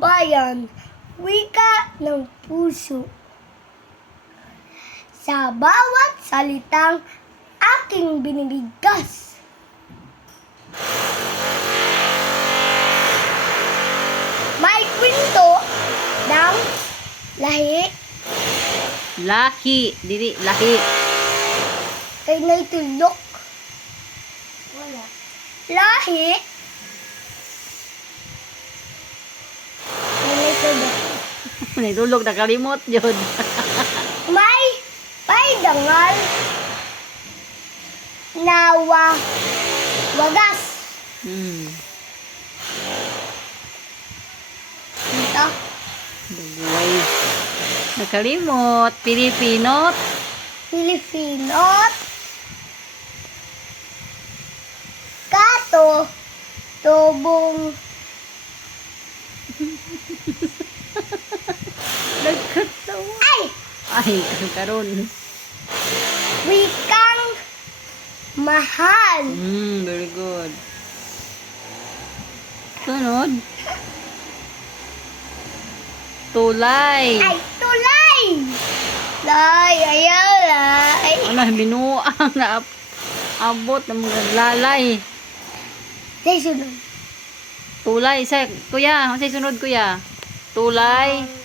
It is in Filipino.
bayan, wika ng puso. Sa bawat salitang aking binibigkas. May kwento ng lahi Lahi, dili lahi. kay naitulok. Wala. Lahi kay naitulok. Nidulog na kalimot yun. May paidangal nawa wagas. Ito. Dugway. Nakalimot. Pilipinot. Pilipinot. Kato. Tubong. Nagkatawa. Ay! Ay, karon. Wikang mahal. Very good. Sunod. Tulay. Ay, tulay! Lay, ayaw, lay. Ano, binuang na abot ng mga lalay. Say sunod. Tulay. Kuya, ano say sunod kuya? Tulay.